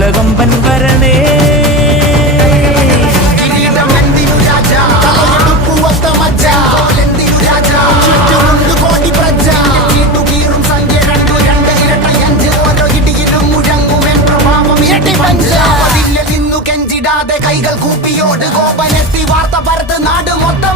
പുലകൊമ്പൻ വരണേ കൈകൾ കൂപ്പിയോട് കോപനെത്തി വാർത്ത പരത്ത് നാട് മൊത്തം